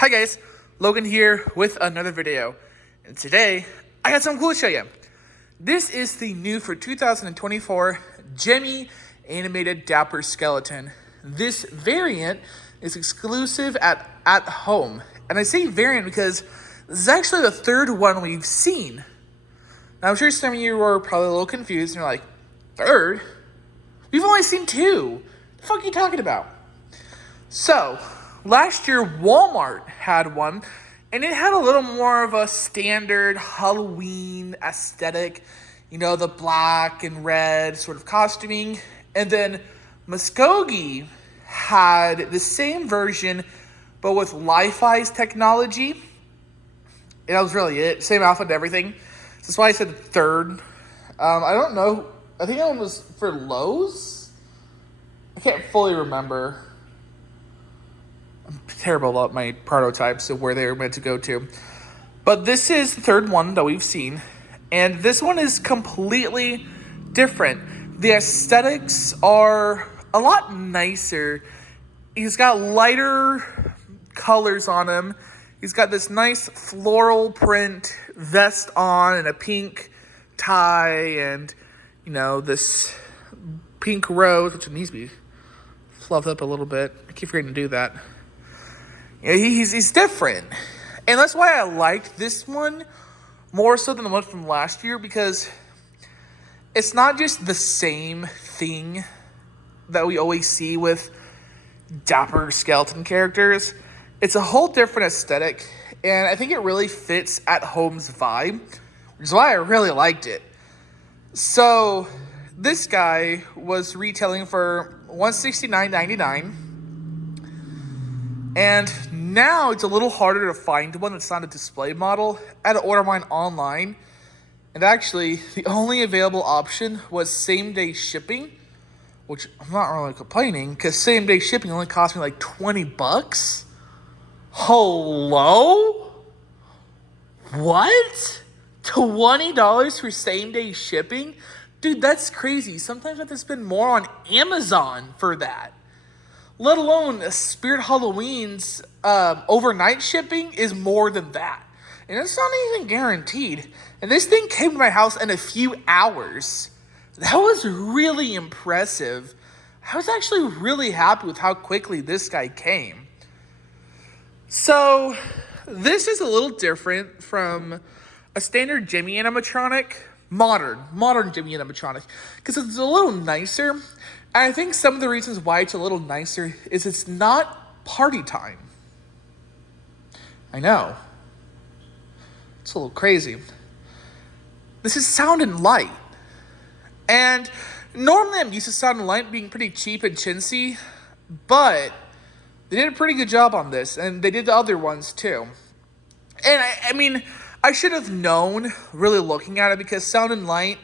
Hi guys, Logan here with another video, and today I got something cool to show you. This is the new for 2024 Gemmy animated Dapper skeleton. This variant is exclusive at home, and I say variant because this is actually the third one we've seen. Now I'm sure some of you are probably a little confused and you're like, third? We've only seen two. What the fuck are you talking about? So, last year, Walmart had one, and it had a little more of a standard Halloween aesthetic. You know, the black and red sort of costuming. And then Muskogee had the same version, but with Li-Fi's technology. And that was really it. Same outfit and everything. So that's why I said third. I don't know. I think that one was for Lowe's? I can't fully remember. I'm terrible about my prototypes of where they were meant to go to. But this is the third one that we've seen. And this one is completely different. The aesthetics are a lot nicer. He's got lighter colors on him. He's got this nice floral print vest on and a pink tie and, you know, this pink rose, which needs to be fluffed up a little bit. I keep forgetting to do that. Yeah, he's different. And that's why I liked this one more so than the one from last year, because it's not just the same thing that we always see with Dapper skeleton characters. It's a whole different aesthetic, and I think it really fits at home's vibe, which is why I really liked it. So, this guy was retailing for $169.99. And now it's a little harder to find one that's not a display model. I had to order mine online. And actually, the only available option was same-day shipping, which I'm not really complaining, because same-day shipping only cost me like $20. Hello? What? $20 for same-day shipping? Dude, that's crazy. Sometimes I have to spend more on Amazon for that. Let alone Spirit Halloween's overnight shipping is more than that. And it's not even guaranteed. And this thing came to my house in a few hours. That was really impressive. I was actually really happy with how quickly this guy came. So, this is a little different from a standard Gemmy animatronic. Modern Gemmy animatronic. Because it's a little nicer. And I think some of the reasons why it's a little nicer is it's not party time. I know. It's a little crazy. This is Sound and Light. And normally I'm used to Sound and Light being pretty cheap and chintzy, but they did a pretty good job on this, and they did the other ones too. And I mean, I should have known, really looking at it, because Sound and Light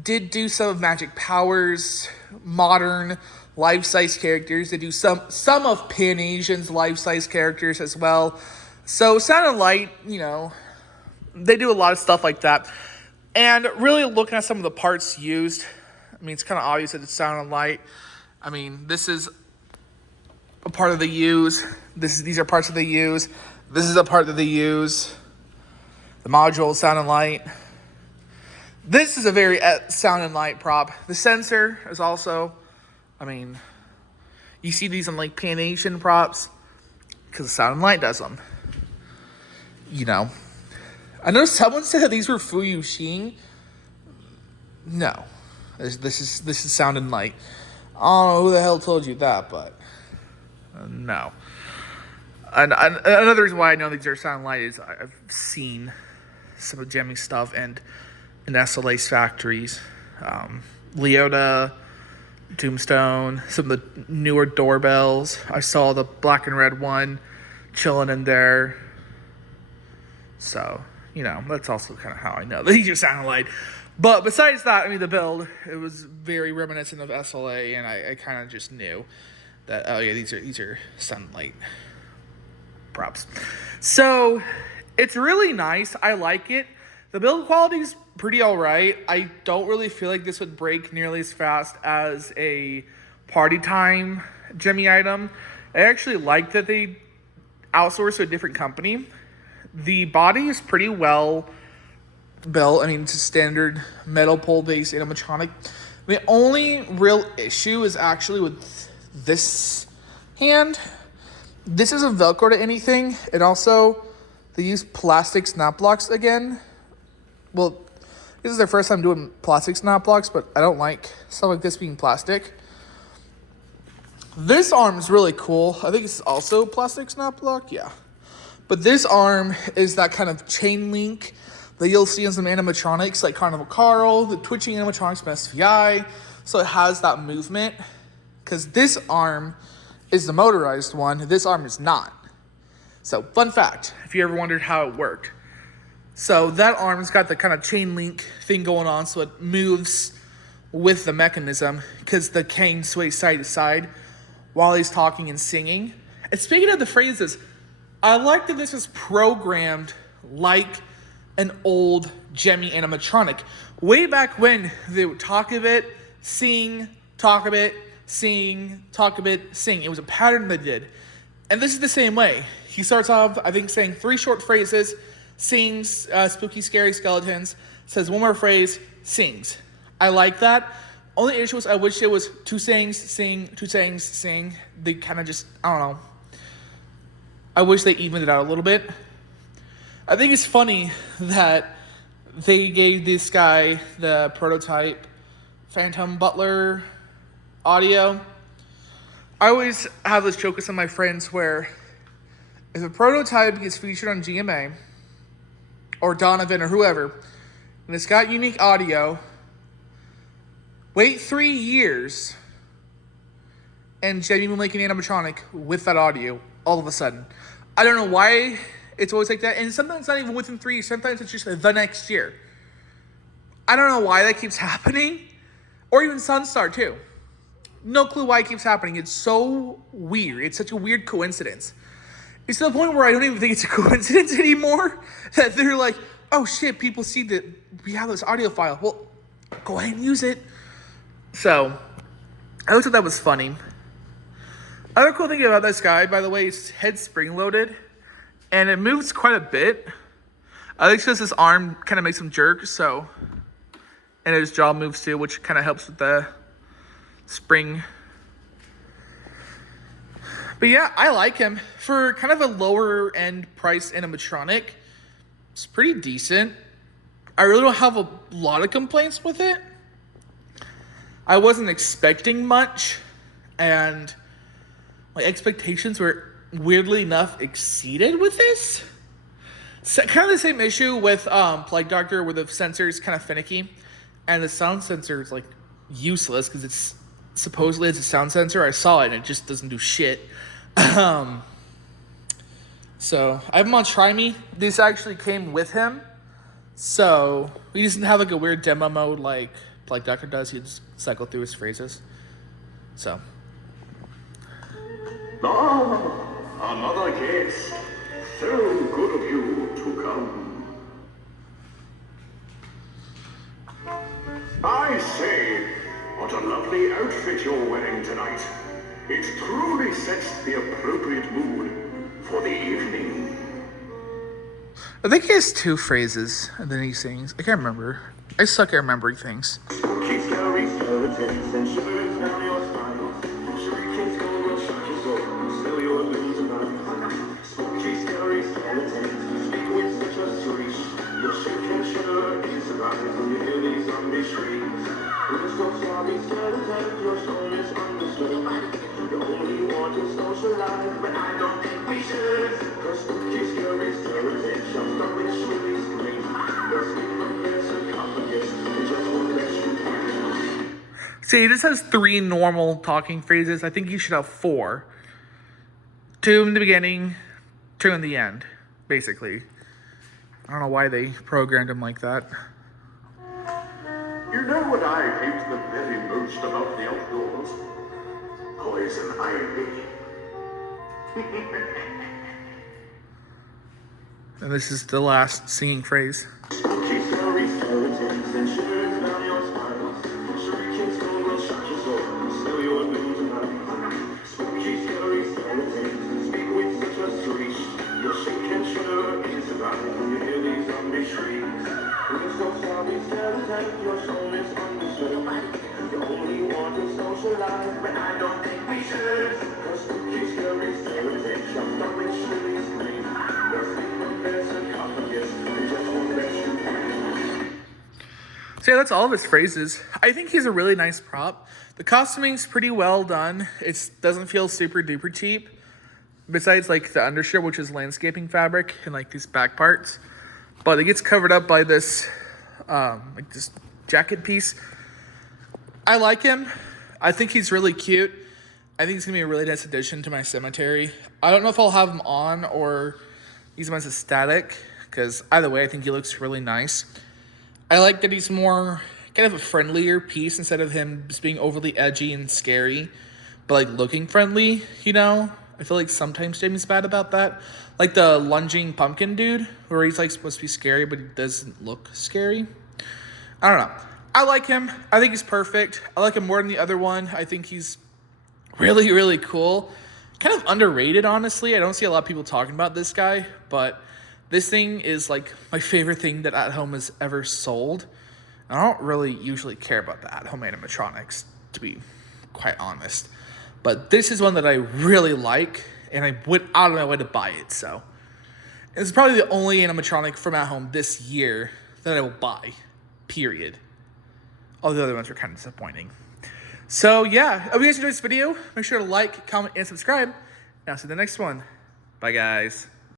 did do some of Magic Power's modern life-size characters. They do some of Pan Asian's life-size characters as well. So Sound and Light, you know, they do a lot of stuff like that. And really looking at some of the parts used, I mean, it's kind of obvious that it's Sound and Light. I mean, this is a part of the use. These are parts that they use. This is a part that they use. The module, Sound and Light. This is a very Sound and Light prop. The sensor is also, I mean, you see these on like Pan Asian props because Sound and Light does them. You know, I know someone said that these were Fuyu Xing. No, this is Sound and Light. I don't know who the hell told you that, but no. And another reason why I know these are Sound and Light is I've seen some of Gemmy stuff and in SLA's factories. Leota, Tombstone, some of the newer doorbells. I saw the black and red one chilling in there. So, you know, that's also kind of how I know these are Sound and Light. But besides that, I mean, the build, it was very reminiscent of SLA, and I kind of just knew that, oh yeah, these are Sound and Light props. So, it's really nice. I like it. The build quality is pretty alright. I don't really feel like this would break nearly as fast as a party time Gemmy item. I actually like that they outsourced to a different company. The body is pretty well built. I mean, it's a standard metal pole-based animatronic. The only real issue is actually with this hand. This isn't Velcro to anything. And also, they use plastic snap blocks again. Well, this is their first time doing plastic snap blocks, but I don't like stuff like this being plastic. This arm is really cool. I think it's also plastic snap block, yeah. But this arm is that kind of chain link that you'll see in some animatronics, like Carnival Carl, the twitching animatronics from SVI. So it has that movement. Because this arm is the motorized one, this arm is not. So, fun fact, if you ever wondered how it worked. So that arm's got the kind of chain link thing going on, so it moves with the mechanism, because the cane sways side to side while he's talking and singing. And speaking of the phrases, I like that this is programmed like an old Gemmy animatronic. Way back when they would talk a bit, sing, talk a bit, sing, talk a bit, sing. It was a pattern they did. And this is the same way. He starts off, I think, saying 3 short phrases, sings spooky, scary skeletons, says one more phrase, sings. I like that. Only issue was I wish it was 2 sayings, sing, 2 sayings, sing. They kind of just, I don't know. I wish they evened it out a little bit. I think it's funny that they gave this guy the prototype Phantom Butler audio. I always have this joke with some of my friends where if a prototype gets featured on GMA or Donovan or whoever, and it's got unique audio, wait 3 years and Gemmy will make an animatronic with that audio all of a sudden. I don't know why it's always like that. And sometimes it's not even within 3 years. Sometimes it's just the next year. I don't know why that keeps happening. Or even Sunstar too. No clue why it keeps happening. It's so weird. It's such a weird coincidence. It's to the point where I don't even think it's a coincidence anymore. That they're like, oh shit, people see that we have this audio file. Well, go ahead and use it. So, I always thought that was funny. Other cool thing about this guy, by the way, is his head spring-loaded. And it moves quite a bit. I think it's because his arm kind of makes him jerk, so... And his jaw moves too, which kind of helps with the spring. But yeah, I like him. For kind of a lower-end price animatronic, it's pretty decent. I really don't have a lot of complaints with it. I wasn't expecting much, and my expectations were weirdly enough exceeded with this. So, kind of the same issue with Plague Doctor, where the sensor is kind of finicky, and the sound sensor is like useless because it's supposedly it's a sound sensor. I saw it and it just doesn't do shit. So I have him on Try Me. This actually came with him, so we doesn't have like a weird demo mode like Plague Doctor does. He just cycle through his phrases. So. Another guest. So good of you to come. I say, what a lovely outfit you're wearing tonight. It truly sets the appropriate mood for the evening. I think he has 2 phrases and then he sings. I can't remember. I suck at remembering things. See, this has 3 normal talking phrases. I think you should have 4. 2 in the beginning, 2 in the end, basically. I don't know why they programmed him like that. You know what I hate the very most about the outdoors? Poison ivy. And this is the last singing phrase. dreams. We're so sorry, skeleton, your soul is understood. You only want to socialize, but I don't think we should. Cause spooky, scary skeletons jumped up with Shirley's scream. Nothing but there's a sarcophagus, we just won't let you in. So yeah, that's all of his phrases. I think he's a really nice prop. The costuming's pretty well done. It doesn't feel super duper cheap. Besides like the undershirt, which is landscaping fabric, and like these back parts. But it gets covered up by this like this jacket piece. I like him. I think he's really cute. I think he's gonna be a really nice addition to my cemetery. I don't know if I'll have him on or use him as a static, because either way I think he looks really nice. I like that he's more kind of a friendlier piece instead of him just being overly edgy and scary, but like looking friendly, you know? I feel like sometimes Jamie's bad about that. Like the lunging pumpkin dude, where he's like supposed to be scary, but he doesn't look scary. I don't know. I like him. I think he's perfect. I like him more than the other one. I think he's really, really cool. Kind of underrated, honestly. I don't see a lot of people talking about this guy, but this thing is like my favorite thing that At Home has ever sold. And I don't really usually care about the At Home animatronics, to be quite honest. But this is one that I really like, and I went out of my way to buy it, so. It's probably the only animatronic from At Home this year that I will buy, period. All the other ones are kind of disappointing. So yeah, if you guys enjoyed this video, make sure to like, comment, and subscribe. And I'll see you in the next one. Bye, guys.